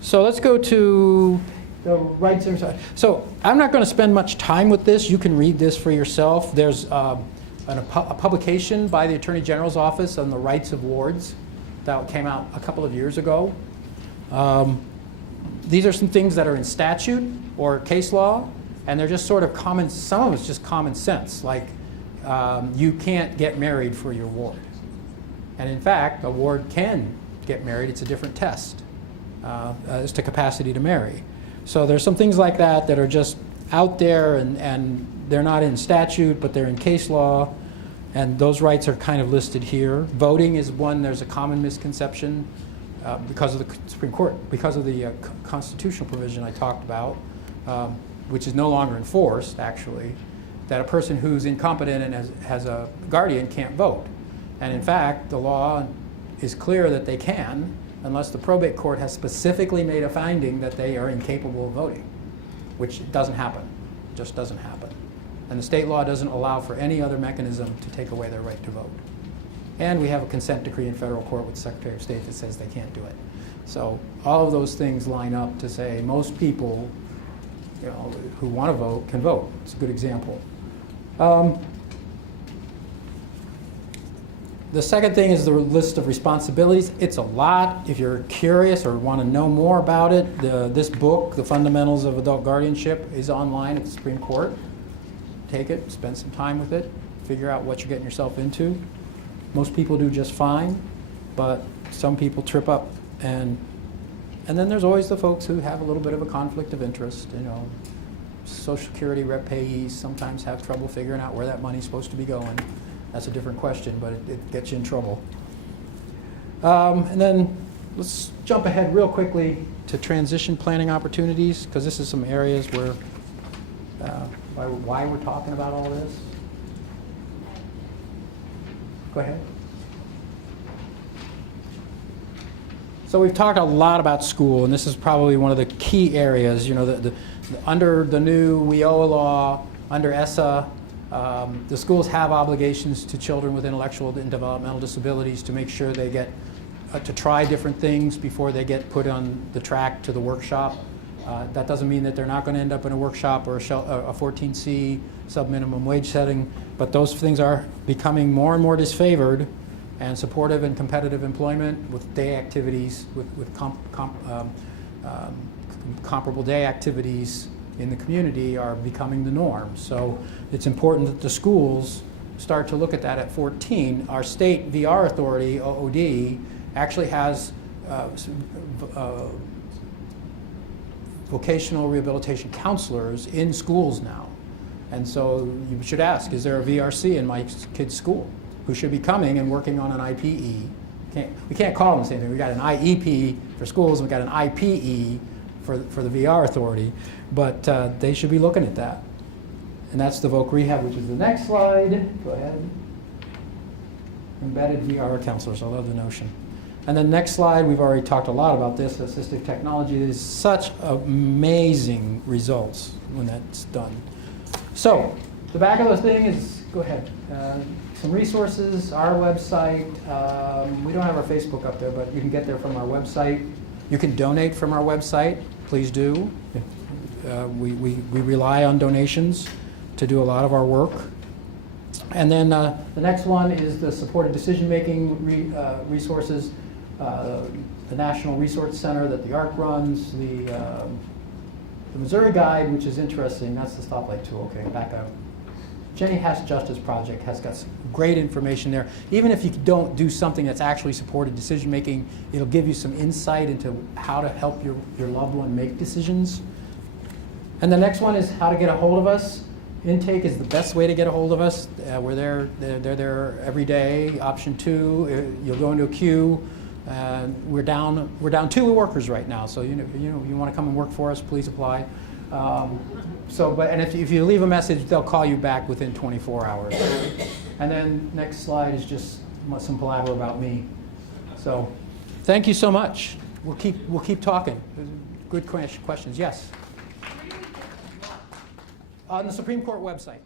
So let's go to the rights. So I'm not going to spend much time with this. You can read this for yourself. There's a publication by the Attorney General's Office on the rights of wards that came out a couple of years ago. These are some things that are in statute or case law, and they're just sort of common, some of it's just common sense, like you can't get married for your ward. And in fact, a ward can get married. It's a different test as to capacity to marry. So there's some things like that that are just out there, and they're not in statute, but they're in case law, and those rights are kind of listed here. Voting is one. There's a common misconception because of the Supreme Court, because of the constitutional provision I talked about, which is no longer enforced, actually, that a person who's incompetent and has a guardian can't vote. And in fact, the law is clear that they can, unless the probate court has specifically made a finding that they are incapable of voting, which doesn't happen, just doesn't happen. And the state law doesn't allow for any other mechanism to take away their right to vote. And we have a consent decree in federal court with the Secretary of State that says they can't do it. So all of those things line up to say most people, who want to vote can vote. It's a good example. The second thing is the list of responsibilities. It's a lot. If you're curious or want to know more about it, this book, The Fundamentals of Adult Guardianship, is online at the Supreme Court. Take it, spend some time with it, figure out what you're getting yourself into. Most people do just fine, but some people trip up. And then there's always the folks who have a little bit of a conflict of interest. Social Security rep payees sometimes have trouble figuring out where that money's supposed to be going. That's a different question, but it gets you in trouble. And then let's jump ahead real quickly to transition planning opportunities, because this is some areas where why we're talking about all this. Go ahead. So we've talked a lot about school, and this is probably one of the key areas. Under the new WIOA law, under ESSA, the schools have obligations to children with intellectual and developmental disabilities to make sure they get to try different things before they get put on the track to the workshop. That doesn't mean that they're not going to end up in a workshop or a 14C sub-minimum wage setting, but those things are becoming more and more disfavored, and supportive and competitive employment with day activities, with comparable day activities in the community are becoming the norm. So it's important that the schools start to look at that at 14. Our state VR authority, OOD, actually has vocational rehabilitation counselors in schools now. And so you should ask, is there a VRC in my kid's school who should be coming and working on an IPE? We can't call them the same thing. We've got an IEP for schools, and we've got an IPE for the VR authority, but they should be looking at that. And that's the Voc Rehab, which is the next slide. Go ahead. Embedded VR counselors, I love the notion. And then next slide, we've already talked a lot about this, assistive technology. There's such amazing results when that's done. So the back of the thing is, go ahead, some resources, our website. We don't have our Facebook up there, but you can get there from our website. You can donate from our website, please do. We rely on donations to do a lot of our work. And then the next one is the supported decision-making resources, the National Resource Center that the ARC runs, the Missouri Guide, which is interesting. That's the stoplight tool. Okay, back up. Jenny Hess Justice Project has got some great information there. Even if you don't do something that's actually supported decision-making, it'll give you some insight into how to help your loved one make decisions. And the next one is how to get a hold of us. Intake is the best way to get a hold of us. We're there. They're there every day. Option 2, you'll go into a queue. We're down 2 workers right now. So you want to come and work for us, please apply. And if you leave a message, they'll call you back within 24 hours. And then next slide is just some palaver about me. So thank you so much. We'll keep talking. Good questions. Yes. On the Supreme Court website.